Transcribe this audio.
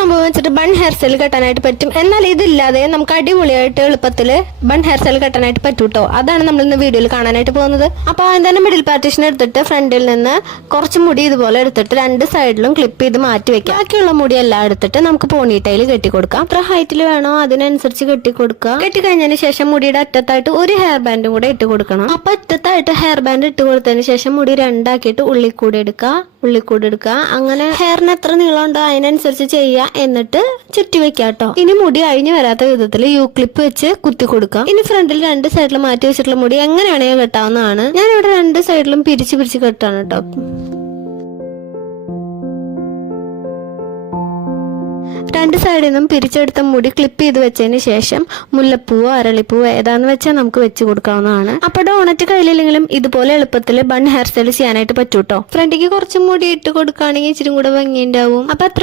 സംഭവം വെച്ചിട്ട് bun hair style കെട്ടാനായിട്ട് പറ്റും. എന്നാൽ ഇതില്ലാതെ നമുക്ക് അടിപൊളിയായിട്ട് എളുപ്പത്തിൽ ബൺ ഹെയർ സ്റ്റൈൽ കെട്ടാനായിട്ട് പറ്റൂട്ടോ. അതാണ് നമ്മൾ ഇന്ന് വീഡിയോയിൽ കാണാനായിട്ട് പോകുന്നത്. അപ്പൊ ആദ്യം തന്നെ മിഡിൽ പാർട്ടീഷൻ എടുത്തിട്ട് ഫ്രണ്ടിൽ നിന്ന് കുറച്ച് മുടി ഇതുപോലെ എടുത്തിട്ട് രണ്ട് സൈഡിലും ക്ലിപ്പ് ചെയ്ത് മാറ്റി വെക്കാം. ബാക്കിയുള്ള മുടി എല്ലാം എടുത്തിട്ട് നമുക്ക് പോണി ടൈൽ കെട്ടിക്കൊടുക്കാം. എത്ര ഹൈറ്റിൽ വേണോ അതിനനുസരിച്ച് കെട്ടിക്കൊടുക്കുക. കെട്ടിക്കഴിഞ്ഞതിന് ശേഷം മുടിയുടെ അറ്റത്തായിട്ട് ഒരു ഹെയർ ബാൻഡും കൂടെ ഇട്ട് കൊടുക്കണം. അപ്പൊ അറ്റത്തായിട്ട് ഹെയർ ബാൻഡ് ഇട്ട് കൊടുത്തതിന് ശേഷം മുടി രണ്ടാക്കിയിട്ട് ഉള്ളിക്കൂടെ എടുക്കുക. അങ്ങനെ ഹെയറിന് എത്ര നീളം ഉണ്ടോ അതിനനുസരിച്ച് ചെയ്യുക. എന്നിട്ട് ചുറ്റി വെക്കാട്ടോ. ഇനി മുടി അഴിഞ്ഞു വരാത്ത വിധത്തിൽ യു ക്ലിപ്പ് വെച്ച് കുത്തി കൊടുക്കാം. ഇനി ഫ്രണ്ടിൽ രണ്ട് സൈഡിലും മാറ്റി വെച്ചിട്ടുള്ള മുടി എങ്ങനെ വേണമെങ്കിൽ കെട്ടാവുന്നതാണ്. ഞാനിവിടെ രണ്ട് സൈഡിലും പിരിച്ച് കെട്ടാണ് കേട്ടോ. രണ്ട് സൈഡിൽ നിന്നും പിരിച്ചെടുത്ത മുടി ക്ലിപ്പ് ചെയ്ത് വെച്ചതിന് ശേഷം മുല്ലപ്പൂവോ അരളിപ്പൂവോ ഏതാന്ന് വെച്ചാൽ നമുക്ക് വെച്ച് കൊടുക്കാവുന്നതാണ്. അപ്പൊ ഡോണറ്റ് കയ്യിലില്ലെങ്കിലും ഇതുപോലെ എളുപ്പത്തിൽ ബൺ ഹെയർ സ്റ്റൈൽ ചെയ്യാനായിട്ട് പറ്റൂട്ടോ. ഫ്രണ്ടിക്ക് കുറച്ച് മുടി ഇട്ട് കൊടുക്കുകയാണെങ്കിൽ ഇച്ചിരി കൂടെ ഭംഗിയുണ്ടാവും. അപ്പൊ അത്ര